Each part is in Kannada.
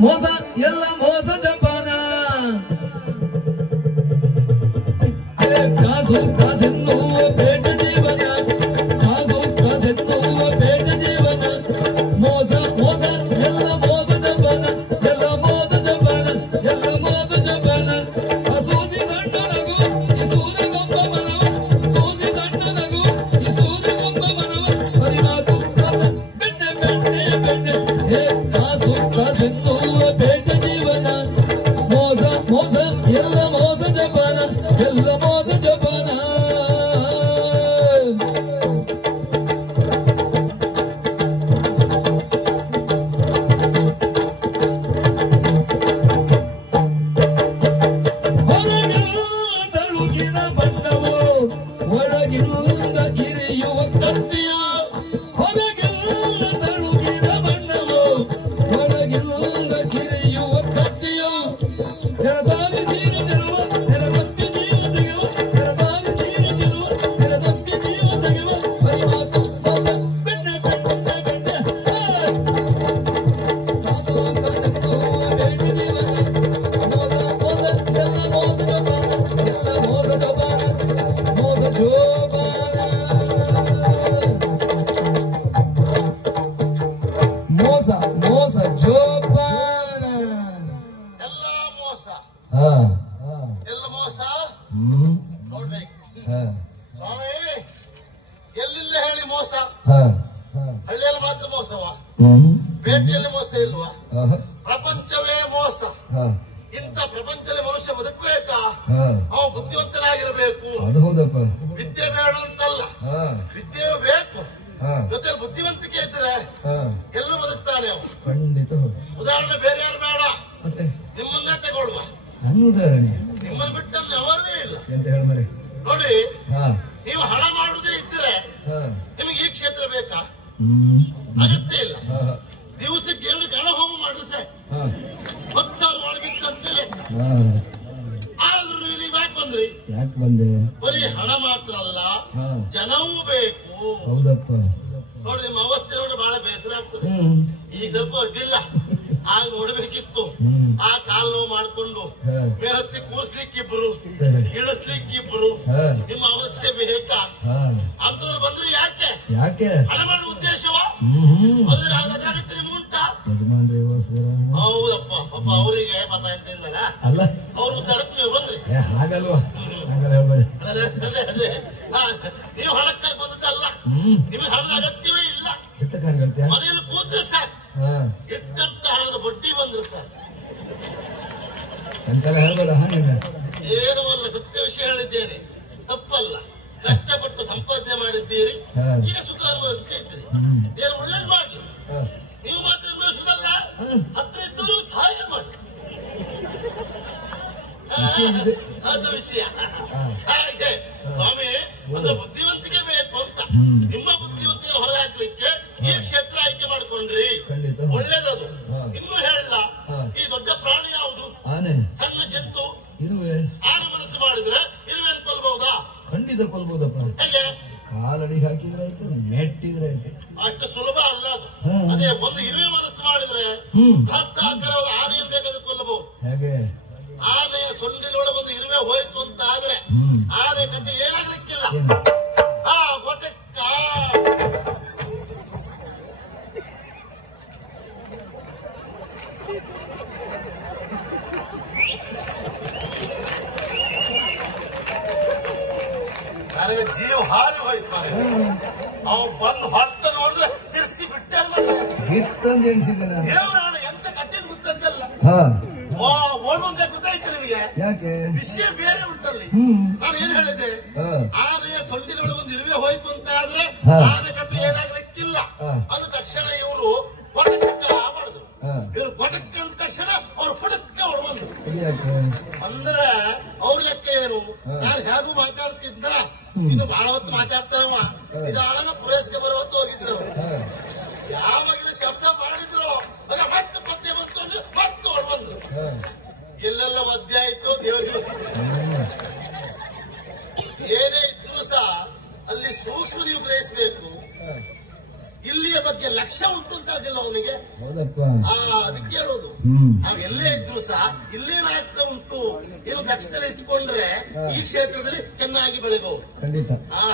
ಮೋಸ ಎಲ್ಲ ಮೋಸ ಜಪಾನ ಕಾಸು ಕಾಸೆನ್ನುವ ಬೇಟ ಜೀವನ ಕಾಸು ಕಾಸೆನ್ನುವ ಬೇಟ ಜೀವನ ಮೋಸ ಮೋಸ ಎಲ್ಲ ಮೋಸ ಜಪಾನ ಎಲ್ಲ ಮೋಸ ಜಪಾನ ಎಲ್ಲ ಮೋಸ ಜಪಾನ ಸೂದಿ ದಂಡನಗು ಈ ಸೂರ್ಯಗೊಂಬ ಮನವ ಸೂದಿ ದಂಡನಗು ಈ ಸೂರ್ಯಗೊಂಬ ಮನವ ಹರಿನಾಥು ಬೆಣ್ಣೆ ಬೆಣ್ಣೆ ಬೆಣ್ಣೆ ಹೇ ಕಾಸು ಕಾಸೆನ್ನುವ ಬೇಟ ಜೀವನ ಮೋಸ ಮೋಸ ಎಲ್ಲ ಮೋಸ ಜಪಾನ ಎಲ್ಲ ಮೋಸ ಜಪಾನ ಹೊರಗಿನ ಬಣ್ಣವೋ ಒಳಗಿರುವುದ ಕಿರಿಯುವ ಕತ್ತಿಯ ಹೊರಗಿನ ತಳುಗಿನ ಬಣ್ಣವೋ ಒಳಗಿರುವುದ ಕಿರಿಯುವ ಕತ್ತಿಯ ನೆಲದಾರಿ ನೀರು ನಿಲ್ಲುವ ನೆಲದಪ್ಪಿ ಜೀವ ತೆಗೆವ ನೆಲದಾರಿ ನೀರು ನಿಲ್ಲುವ ನೆಲದಪ್ಪಿ ಜೀವ ತೆಗೆವ ಪರಿಮಾತು ಬೆಣ್ಣೆ ಬೆಣ್ಣೆ ಬೆಣ್ಣೆ ಮೋಸ ಮೋಸ ಜೋಪಾನ ಎಲ್ಲ ಮೋಸ ಎಲ್ಲ ಮೋಸ ನೋಡ್ಬೇಕು ಸ್ವಾಮಿ ಎಲ್ಲಿಲ್ಲ ಹೇಳಿ ಮೋಸ ಹಳ್ಳಿಯಲ್ಲಿ ಮಾತ್ರ ಮೋಸವಾ ಪೇಟೆಯಲ್ಲಿ ಮೋಸ ಇಲ್ವಾ ಪ್ರಪಂಚವೇ ಮೋಸ ಇಂಥ ಪ್ರಪಂಚದಲ್ಲಿ ಮನುಷ್ಯ ಬದುಕಬೇಕಾ ಅವ ಬುದ್ಧಿವಂತನಾಗಿರಬೇಕು ಅದು ಹೌದಪ್ಪ ವಿದ್ಯೆ ಬೇಡ ಅಂತಲ್ಲ ವಿದ್ಯೆಯೂ ಬೇಕು ಜೊತೆ ಬುದ್ಧಿವಂತಿಕೆ ಇದ್ರೆ ಎಲ್ಲ ಬದುಕ್ತಾನೆ ಅವನು ಖಂಡಿತ ಉದಾಹರಣೆ ಬೇರೆ ಯಾರು ಬೇಡ ಮತ್ತೆ ನಿಮ್ಮನ್ನೇ ತಗೊಳ್ಳುವ ನನ್ನ ಉದಾಹರಣೆ ನಿಮ್ಮನ್ನು ಬಿಟ್ಟಂದ್ರೆ ಯಾವೇ ಇಲ್ಲ ಎಂತ ಹೇಳ ಮರೆ ನೋಡಿ ನೀವು ಹಣ ಮಾಡುವುದೇ ಇದ್ರೆ ನಿಮಗೆ ಈ ಕ್ಷೇತ್ರ ಬೇಕಾ ಅಗತ್ಯ ಇಲ್ಲ ದಿವಸಕ್ಕೆ 2 ಗಣ ಹೋಮ ಮಾಡಿದ್ರೆ ಸಾಕು 10,000 ಒಳಗಿತ್ತು ಅಂತೇಳಿ ಆದ್ರೂ ನೀವು ಯಾಕೆ ಬಂದ್ರಿ ಯಾಕೆ ಬಂದೆ ಬರೀ ಹಣ ಮಾತ್ರ ಅಲ್ಲ ಜನವೂ ಬೇಕು ಹೌದಪ್ಪ ನೋಡಿ ನಿಮ್ಮ ಅವಸ್ಥೆ ನೋಡಿ ಬಹಳ ಬೇಸರ ಆಗ್ತದೆ ಈಗ ಸ್ವಲ್ಪ ಅಡ್ಡಿಲ್ಲ ಆಗ ನೋಡ್ಬೇಕಿತ್ತು ಆ ಕಾಲ್ ನೋವು ಮಾಡ್ಕೊಂಡು ಮೇಲತ್ತಿ ಕೂರ್ಸ್ಲಿಕ್ಕಿಬ್ರು ಇಳಿಸ್ಲಿಕ್ಕಿಬ್ರು ನಿಮ್ಮ ಅವಸ್ಥೆ ಬೇಕಾ ಅಂತಂದ್ರೆ ಬಂದ್ರೆ ಯಾಕೆ ಯಾಕೆ ಹಣ ಮಾಡುವ ಉದ್ದೇಶವಾ ಅದ್ರಾಗತ್ತೆ ನಿಮ್ಗೆ ಉಂಟಾ ಹೌದಪ್ಪ ಪಾಪ ಅವರಿಗೆ ಪಾಪ ಎಂತ ಇಲ್ಲಲ್ಲ ಅಲ್ಲ ಅವ್ರ ಉದ್ದಾರಕ್ಕೆ ನೀವು ಬಂದ್ರಿ ಹಾಗಲ್ವಾ ಹೇಳ್ಬೇಡಿ ಅದೇ ಅದೇ ನೀವು ಹಣಕ್ಕಾಗಿ ಬಂದದ್ದಲ್ಲ ನಿಮಗೆ ಹಣದ ಅಗತ್ಯವೇ ಇಲ್ಲ ಮನೆಯಲ್ಲಿ ಕೂತ್ರೆ ಸಾಕು ಎಷ್ಟಂತ ಹಣದ ಬಡ್ಡಿ ಬಂದ್ರೆ ಸಾಕು ಎಂತೆಲ್ಲ ಹೇಳ್ಬೇಡ ಏನೂ ಅಲ್ಲ ಸತ್ಯ ವಿಷಯ ಹೇಳಿದ್ದೇನೆ ತಪ್ಪಲ್ಲ ಕಷ್ಟಪಟ್ಟು ಸಂಪಾದನೆ ಮಾಡಿದ್ದೀರಿ ಈಗ ಸುಖ ಅನುಭವಿಸ್ತಾ ಇದ್ದೀರಿ ಏನು ಒಳ್ಳೇದು ಮಾಡ್ಲಿ ನೀವು ಮಾತ್ರ ಅನುಭವಿಸುದಲ್ಲ ಹತ್ರ ಇದ್ದರೂ ಸಹಾಯ ಮಾಡಿ ಅದು ವಿಷಯ ಹಾಗೆ ಸ್ವಾಮಿ ಅಂದ್ರೆ ಬುದ್ಧಿವಂತಿಕೆ ಬೇಕು ಅಂತ ನಿಮ್ಮ ಬುದ್ಧಿವಂತಿಕೆ ಹೊರ ಹಾಕ್ಲಿಕ್ಕೆ ಈ ಕ್ಷೇತ್ರ ಆಯ್ಕೆ ಮಾಡ್ಕೊಂಡ್ರಿ ಒಳ್ಳೇದದು ಇನ್ನೂ ಹೇಳಿಲ್ಲ ಈ ದೊಡ್ಡ ಪ್ರಾಣಿ ಯಾವುದು ಸಣ್ಣ ಜಂತು ಇರುವೆ ಆನೆ ಮನಸ್ಸು ಮಾಡಿದ್ರೆ ಇರುವೆಯನ್ನು ಕೊಲ್ಬಹುದಾ ಖಂಡಿತ ಕೊಲ್ಬಹುದಪ್ಪ ಹೇಗೆ ಕಾಲಡಿ ಹಾಕಿದ್ರೆ ಆಯ್ತು ಮೆಟ್ಟಿದ್ರೆ ಆಯ್ತು ಅಷ್ಟು ಸುಲಭ ಅಲ್ಲ ಅದು ಅದೇ ಒಂದು ಇರುವೆ ಮನಸ್ಸು ಮಾಡಿದ್ರೆ ಬೃಹತ್ ಆಕಾರವಾದ ಆನೆಯನ್ನು ಬೇಕಾದ್ರೆ ಕೊಲ್ಲಬಹುದು ಹೇಗೆ ಆನೆಯ ಸೊಂಡಿಲೊಳಗೆ ಒಂದು ಇರುವೆ ಹೋಯ್ತು ಅಂತ ಆದ್ರೆ ಆನೆ ಕತೆ ಏನಾಗ್ಲಿಕ್ಕಿಲ್ಲ ಗೊಟ್ಟಕ್ಕ ನನಗೆ ಜೀವ ಹಾರಿ ಹೋಯ್ತು ಅವ್ ಬಂದು ಹೊತ್ತ ನೋಡಿದ್ರೆ ತಿರ್ಸಿ ಬಿಟ್ಟೆ ಬಿತ್ತಂದು ಎಣಿಸಿದ್ದೆ ನಾನು ದೇವರಾಣ ಎಂತ ಕಟ್ಟಿದ್ ಗೊತ್ತಂತಲ್ಲ ಓಡ್ಬಂದೆ ಗೊತ್ತಾಯ್ತು ನಿಮಗೆ ಯಾಕೆ ವಿಷಯ ಬೇರೆ ಉಂಟಲ್ಲಿ ನಾನು ಏನ್ ಹೇಳಿದ್ದೆ ಆನೆಯ ಸೊಂಡಿಲೊಳಗೆ ಒಂದು ಇರುವೆ ಹೋಯ್ತು ಅಂತ ಆದ್ರೆ ಆನೆ ಕತೆ ಏನಾಗ್ಲಿಕ್ಕಿಲ್ಲ ಅದು ತಕ್ಷಣ ಇವರು ಕೊಡಕ್ಕ ಮಾಡಿದ್ರು ಇವ್ರು ಕೊಡಕ್ಕ ಅಂದ ತಕ್ಷಣ ಅವ್ರು ಪುಡಕ್ಕ ಹೊಡ್ಬಂದ್ರು ಅಂದ್ರೆ ಅವ್ರ ಲೆಕ್ಕ ಏನು ನಾನು ಹೇಗೂ ಮಾತಾಡ್ತಿದ್ದ ಇನ್ನು ಬಹಳ ಹೊತ್ತು ಮಾತಾಡ್ತಾವ ನಿಧಾನ ಪುರೇಸ್ಗೆ ಬರೋ ಹೊತ್ತು ಹೋಗಿದ್ರು ಅವರು ಯಾವಾಗಿನ ಶಬ್ದ ಮಾಡಿದ್ರು ಆಗ ಮತ್ತೆ ಪದ್ಯ ಬಂತು ಅಂದ್ರೆ ಮತ್ತೆ ಹೊಡ್ಬಂದ್ರು ಎಲ್ಲೆಲ್ಲ ಒದ್ದೆ ಆಯ್ತು ದೇವರಿಗೆ ಏನೇ ಇದ್ರು ಸಹ ಅಲ್ಲಿ ಸೂಕ್ಷ್ಮ ನೀವು ಗ್ರಹಿಸಬೇಕು ಇಲ್ಲಿಯ ಬಗ್ಗೆ ಲಕ್ಷ್ಯ ಉಂಟು ಅಂತಾಗಿಲ್ಲ ಅವನಿಗೆ. ಹೌದಪ್ಪ. ಅದಕ್ಕೆ ಹೇಳೋದು ನಾವ್ ಎಲ್ಲೇ ಇದ್ರು ಸಹ ಇಲ್ಲೇನಾಗ್ತಾ ಉಂಟು ಏನು ದಕ್ಷತೆ ಇಟ್ಕೊಂಡ್ರೆ ಈ ಕ್ಷೇತ್ರದಲ್ಲಿ ಚೆನ್ನಾಗಿ ಬೆಳಗೋರು. ಖಂಡಿತ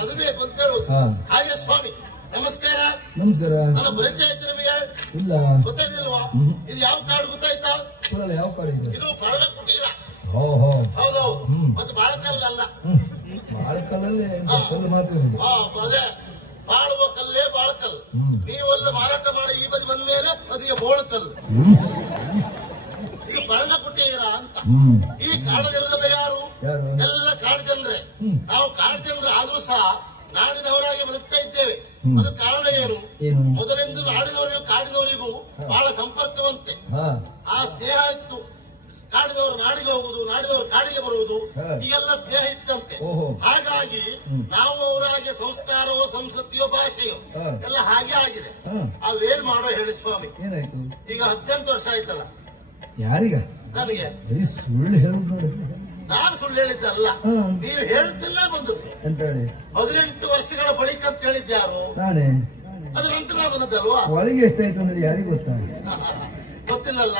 ಅದು ಬೇಕು ಅಂತ ಹೇಳೋದು. ಹಾಗೆ ಸ್ವಾಮಿ ನಮಸ್ಕಾರ. ನಮಸ್ಕಾರ. ನನ್ನ ಪರಿಚಯ ಆಯ್ತು ನಿಮಗೆ? ಇಲ್ಲ. ಗೊತ್ತಾಗಿಲ್ವಾ? ಇದು ಯಾವ ಕಾಡು ಗೊತ್ತಾಯ್ತಾ? ಯಾವ ಕಾಡು ಇದು? ಇದು ಪರ್ಣ ಕುಟೀರ. ಹೌದೌದು. ಮತ್ತೆ ಬಾಳಕಲ್ಲ. ಬಾಳಕಲ್ಲಲ್ಲಿ ಕಲ್ಲು ಮಾತ್ರ ಇರೋದು. ಅದೇ ಬಾಳುವ ಕಲ್ಲೇ ಬಾಳಕಲ್ಲು. ನೀವೆಲ್ಲ ಮಾರಾಟ ಮಾಡಿ ಈ ಬದಿ ಬಂದ ಮೇಲೆ ಅದಕ್ಕೆ ಬೋಳಕಲ್ಲು. ಇದು ಪರ್ಣ ಕುಟೀರ ಅಂತ. ಈ ಕಾಡು ಜನರೆಲ್ಲ ಯಾರು? ಎಲ್ಲ ಕಾಡು ಜನರೇ. ನಾವು ಕಾಡು ಜನರು ಆದ್ರೂ ಸಹ ನಾಡಿನವರಾಗಿ ಬದುಕ್ತಾ ಇದ್ದೇವೆ. ಅದು ಕಾರಣ ಏನು? ಮೊದಲೆಂದು ನಾಡಿನವರಿಗೂ ಕಾಡಿನವರಿಗೂ ಬಹಳ ಸಂಪರ್ಕವಂತೆ. ಆ ಸ್ನೇಹ ಇತ್ತು. ಕಾಡಿದವರು ನಾಡಿಗೆ ಹೋಗುದು, ನಾಡಿದವರು ಕಾಡಿಗೆ ಬರುವುದು, ಈಗೆಲ್ಲ ಸ್ನೇಹ ಇತ್ತಂತೆ. ಹಾಗಾಗಿ ನಾವು ಅವರಾಗೆ ಸಂಸ್ಕಾರವೋ ಸಂಸ್ಕೃತಿಯೋ ಭಾಷೆಯೋ ಎಲ್ಲ ಹಾಗೆ ಆಗಿದೆ. ಆದ್ರೆ ಏನ್ ಮಾಡೋ ಹೇಳಿ ಸ್ವಾಮಿ? ಏನಾಯ್ತು? ಈಗ 18 ವರ್ಷ ಆಯ್ತಲ್ಲ. ಯಾರಿಗ? ನನಗೆ. ಸುಳ್ಳು ಹೇಳುದು ನೋಡಿ. ನಾನು ಸುಳ್ಳು ಹೇಳಿದ್ದಲ್ಲ, ನೀವು ಹೇಳಿದ್ದೆಲ್ಲ ಬಂದದ್ದು. 18 ವರ್ಷಗಳ ಬಳಿಕ ಅಂತ ಹೇಳಿದ್ಯಾರು? ನಾನೇ. ಅದ್ರ ನಂತರ ಬಂದದ್ದಲ್ವಾ? ಒಳಗೆ ಎಷ್ಟಾಯ್ತು ಅಂದ್ರೆ ಯಾರಿಗೂ ಗೊತ್ತಾ? ಗೊತ್ತಿಲ್ಲಲ್ಲ.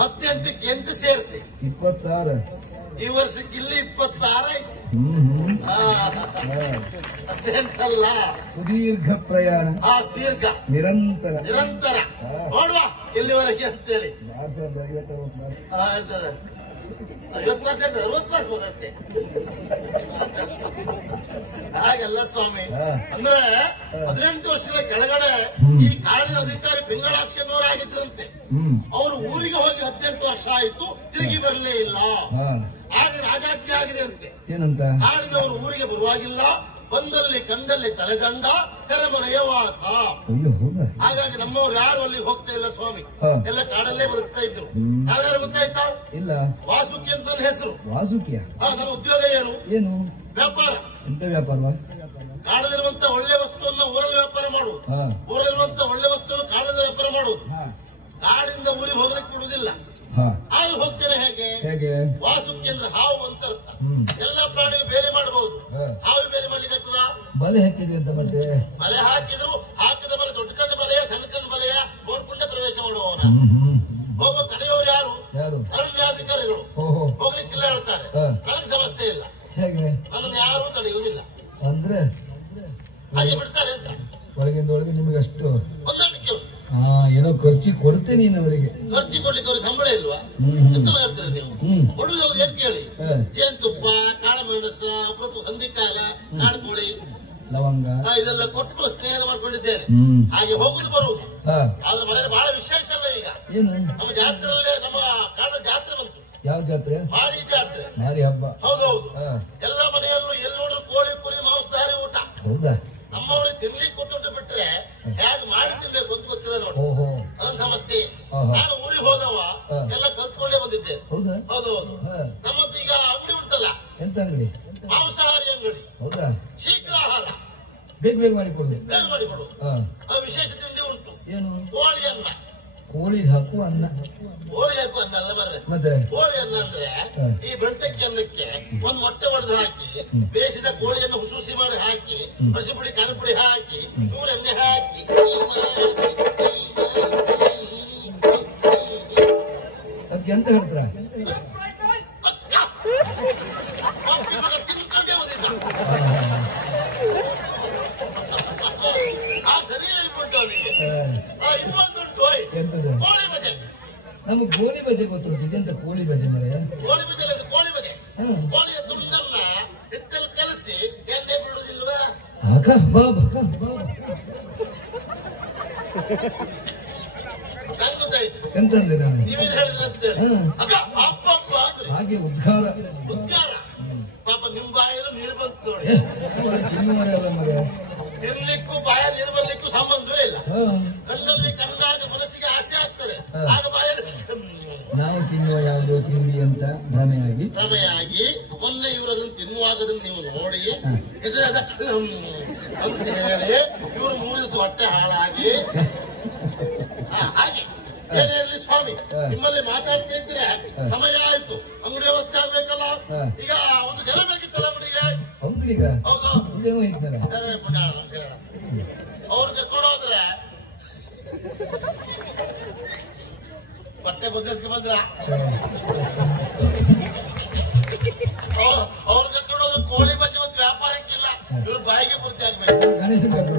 18ಕ್ಕೆ 8 ಸೇರಿಸಿ 26. ಈ ವರ್ಷಕ್ಕೆ ಇಲ್ಲಿ 26 ಆಯ್ತು. 18 ಅಲ್ಲ, ಸುದೀರ್ಘ ಪ್ರಯಾಣ. ದೀರ್ಘ, ನಿರಂತರ ನಿರಂತರ. ನೋಡುವ ಎಲ್ಲಿವರೆಗೆ ಅಂತೇಳಿ. 50 ವರ್ಷ 60 ಬರ್ಸ್ಬೋದಷ್ಟೇ. ಹಾಗೆಲ್ಲ ಸ್ವಾಮಿ. ಅಂದ್ರೆ 18 ವರ್ಷಗಳ ಕೆಳಗಡೆ ಈ ಕಾಡಿನ ಅಧಿಕಾರಿ ಪಿಂಗಳಾಕ್ಷಿ ಅನ್ನೋರಾಗಿದ್ರಂತೆ. ಅವರು ಊರಿಗೆ ಹೋಗಿ 18 ವರ್ಷ ಆಯ್ತು, ತಿರುಗಿ ಬರಲೇ ಇಲ್ಲ. ಆಗ ರಾಜಾಜ್ಞೆ ಆಗಿದೆ ಅಂತೆ. ಏನಂತ? ಕಾಡಿನವರು ಊರಿಗೆ ಬರುವಾಗಿಲ್ಲ, ಬಂದಲ್ಲಿ ಕಂಡಲ್ಲಿ ತಲೆದಂಡ, ಸೆರೆಮನೆಯ ವಾಸ. ಹಾಗಾಗಿ ನಮ್ಮವ್ರು ಯಾರು ಅಲ್ಲಿಗೆ ಹೋಗ್ತಾ ಇಲ್ಲ ಸ್ವಾಮಿ. ಎಲ್ಲ ಕಾಡಲ್ಲೇ ಬದುಕ್ತಾ ಇದ್ರು. ಯಾವ್ದಾರು ಗೊತ್ತಾಯ್ತಾ? ಇಲ್ಲ. ವಾಸುಕಿ ಅಂತ ನನ್ನ ಹೆಸರು. ವಾಸುಕಿಯ? ನನ್ನ ಉದ್ಯೋಗ ಏನು? ಏನು? ವ್ಯಾಪಾರ. ಎಂತ ವ್ಯಾಪಾರ? ಕಾಡಲ್ಲಿರುವಂತ ಒಳ್ಳೆ ವಸ್ತುವನ್ನ ಊರಲ್ಲಿ ವ್ಯಾಪಾರ ಮಾಡುವುದು, ಊರಲ್ಲಿರುವಂತ ಒಳ್ಳೆ ವಸ್ತುವನ್ನು ಕಾಡದ ವ್ಯಾಪಾರ ಮಾಡುವುದು. ಕಾಡಿಂದ ಊರಿಗೆ ಹೋಗ್ಲಿಕ್ಕೆ ಬಿಡುವುದಿಲ್ಲ. ಆದ್ರೂ ಹೋಗ್ತೇನೆ ಹೇಗೆ? ವಾಸುಕಿ ಅಂದ್ರೆ ಹಾವು ಅಂತ ಅರ್ಥ. ಎಲ್ಲಾ ಪ್ರಾಣಿಗೆ ಬೇರೆ ಮಾಡಬಹುದು, ಹಾವು ಬೇರೆ ಮಾಡ್ಲಿಕ್ಕೆ ಆಗ್ತದ? ಬಲೆ ಹಾಕಿದ್ರಿ ಅಂತ. ಮತ್ತೆ ಬಲೆ ಹಾಕಿದ್ರು, ಹಾಕಿದ ಬಲೆ ದೊಡ್ಡ ಕಣ್ಣು ಬಲೆಯ ಸಣ್ಣ ಕಣ್ಣು ಬಲೆಯ ನೋಡ್ಕೊಂಡೆ ಪ್ರವೇಶ ಮಾಡುವವನ. ಹೋಗೋ ತಡೆಯೋರು ಯಾರು? ಅರಣ್ಯಾಧಿಕಾರಿಗಳು. ಹೋಗ್ಲಿಕ್ಕಿಲ್ಲ ಹೇಳ್ತಾರೆ. ನನಗೆ ಸಮಸ್ಯೆ ಇಲ್ಲ. ಹೇಗೆ? ನನ್ನನ್ನು ಯಾರು ತಡೆಯುವುದಿಲ್ಲ. ಅಂದ್ರೆ ಹಾಗೆ ಬಿಡ್ತಾರೆ ಅಂತ. ಒಳಗಿಂದ ಒಳಗೆ ನಿಮಗೆ ಅಷ್ಟು ಹೊಂದಾಣಿಕೆ. ಏನೋ ಖರ್ಚಿ ಕೊಡ್ತೇನೆ ನೀನು ಅವರಿಗೆ. ಖರ್ಚಿ ಕೊಡ್ಲಿಕ್ಕೆ ಅವ್ರಿಗೆ ಸಂಬಳ ಇಲ್ವಾ? ಎಂತ ಹೇಳ್ತೀರ ನೀವು? ಕೊಡುದು ಏನ್ ಕೇಳಿ? ಜೇನುತುಪ್ಪ, ಕಾಳಮೆಣಸ, ಅಪರೂಪ ಹಂದಿಕಾಲ, ಕಾಡ್ಕೋಳಿ, ಲವಂಗ ಇದೆಲ್ಲ ಕೊಟ್ಟು ಸ್ನೇಹ ಮಾಡ್ಕೊಂಡಿದ್ದೇನೆ. ಹಾಗೆ ಹೋಗುದು ಬರುವುದು. ಆದ್ರೆ ಮನೆಯಲ್ಲಿ ಬಹಳ ವಿಶೇಷ ಅಲ್ಲ. ಈಗ ನಮ್ಮ ಜಾತ್ರೆಯಲ್ಲೇ ನಮ್ಮ ಕಾಡದ ಜಾತ್ರೆ ಬಂತು. ಯಾವ ಜಾತ್ರೆ? ಮಾರಿ ಜಾತ್ರೆ. ಮಾರಿ ಹಬ್ಬ. ಹೌದೌದು. ಎಲ್ಲ ಮನೆಯಲ್ಲೂ ಎಲ್ಲಿ ನೋಡ್ರು ಕೋಳಿ, ಕುರಿ, ಮಾಂಸಾಹಾರಿ ಊಟ. ಹೌದಾ? ನಮ್ಮವ್ರಿಗೆ ತಿನ್ಲಿಕ್ಕೆ ಕೊಟ್ಟು ಬಿಟ್ರೆ ಹೇಗೆ ಮಾಡಿ ತಿನ್ಬೇಕು ಅಂತ ಗೊತ್ತಿಲ್ಲ ನೋಡಿ. ಅದೊಂದು ಸಮಸ್ಯೆ. ನಾನು ಊರಿಗೆ ಹೋದವ ಎಲ್ಲ ಕಲ್ತ್ಕೊಂಡೇ ಬಂದಿದ್ದೆ. ಹೌದೌದು. ನಮ್ಮದು ಈಗ ಅಂಗಡಿ ಉಂಟಲ್ಲ. ಎಂತ ಅಂಗಡಿ? ಮಾಂಸಾಹಾರಿ ಅಂಗಡಿ. ಹೌದಾ? ಶೀಘ್ರ ಆಹಾರ. ಬೇಗ ಬೇಗ ಮಾಡಿಕೊಡು. ಬೇಗ ಮಾಡಿಕೊಡು. ವಿಶೇಷ ತಿಂಡಿ ಉಂಟು. ಏನು? ಕೋಳಿ ಅನ್ನ. ಕೋಳಿ ಹಾಕುವ ಅನ್ನ. ಕೋಳಿ ಹಾಕುವ ಅನ್ನ ಅಲ್ಲ ಬರ್ರೆ. ಮತ್ತೆ ಕೋಳಿ ಅನ್ನ ಅಂದ್ರೆ ಈ ಬೆಳ್ತಕ್ಕಿ ಅನ್ನಕ್ಕೆ ಒಂದ್ ಮೊಟ್ಟೆ ಹೊಡೆದು ಹಾಕಿ, ಬೇಯಿಸಿದ ಕೋಳಿಯನ್ನು ಹುಸುಸಿ ಮಾಡಿ ಹಾಕಿ, ಹಸಿ ಪುಡಿ, ಖಾರ ಪುಡಿ ಹಾಕಿ, ಚೂರು ಎಣ್ಣೆ ಹಾಕಿ, ಅದಕ್ಕೆ ಎಂತ ಹೇಳ್ತಾರ? ತಿನ್ಕೊಂಡೇ ಬಂದಿದ್ದ. ಸರಿ ಹೇಳ್ಬಿಟ್ಟು ಅವನಿಗೆ. ಇನ್ನೊಂದುಂಟು ಕೋಳಿ ಬಜೆ. ನಮ್ಗೆ ಗೋಳಿ ಬಜೆ ಗೊತ್ತುಂಟು. ಇದೆಂತ ಕೋಳಿ ಬಜೆ ಮರೆ? ಕೋಳಿ ಬಜೆ ಅಲ್ಲ, ಇದು ಕೋಳಿ ಬಜೆ. ಕೋಳಿಯ ತುಂಡನ್ನ ಹಿಟ್ಟಲ್ಲಿ ಕಲಸಿ ಎಣ್ಣೆ ಬಿಡುವುದಿಲ್ವಾ? ಎಂತಂದೆ ನಾನು? ನೀವೇನು ಹೇಳಿದ್ರಂತೆ? ಹಾಗೆ ಉದ್ಗಾರ. ಉದ್ಗಾರ. ಪಾಪ ನಿಮ್ ಬಾಯಲ್ಲೂ ನೀರು ಬಂತು ನೋಡಿ. ತಿನ್ನುವರೆಲ್ಲ ಮರೆ. ತಿನ್ಲಿಕ್ಕೂ ಬಾಯಲ್ಲಿ ನೀರು ಬರ್ಲಿಕ್ಕೂ ಸಂಬಂಧವೇ ಇಲ್ಲ. ಕಣ್ಣಲ್ಲಿ ಕಂಡಾಗ ಮನಸ್ಸಿಗೆ ಆಸೆ ಆಗ್ತದೆ. ಆಗ ಬಾಯಲ್ಲಿ ನಾವು ತಿನ್ನುವ ಯಾವುದೋ ತಿಂಡಿ ಅಂತ ಭ್ರಮೆಯಾಗಿ ಮೊನ್ನೆ ಇವರು ಅದನ್ನು ತಿನ್ನುವಾಗದನ್ನು ನೀವು ನೋಡಿ ಅಂತ ಹೇಳಿ ಇವರು 3 ದಿವಸ ಹೊಟ್ಟೆ ಹಾಳಾಗಿ ಹಾಗೆ ಏನೇ ಇರಲಿ ಸ್ವಾಮಿ, ನಿಮ್ಮಲ್ಲಿ ಮಾತಾಡ್ತಾ ಇದ್ರೆ ಸಮಯ ಆಯ್ತು. ಅಂಗಡಿ ವ್ಯವಸ್ಥೆ ಆಗ್ಬೇಕಲ್ಲ. ಈಗ ಒಂದು ಜನ ಬೇಕಿತ್ತಲ್ಲ ಅಂಗಡಿಗೆ. ಹೌದು, ಅವ್ರು ಕರ್ಕೊಂಡು ಹೋದ್ರೆ ಬಟ್ಟೆ ಬದಲಿಸ್ಕೆ ಬಂದ್ರ ಅವ್ರಿಗೆ ಕೊಡೋದು ಕೋಳಿ ಬಜ್ಜಿ ಮತ್ತು ವ್ಯಾಪಾರಕ್ಕಿಲ್ಲ, ಇವ್ರು ಬಾಯಿಗೆ ಪೂರ್ತಿ ಆಗ್ಬೇಕು.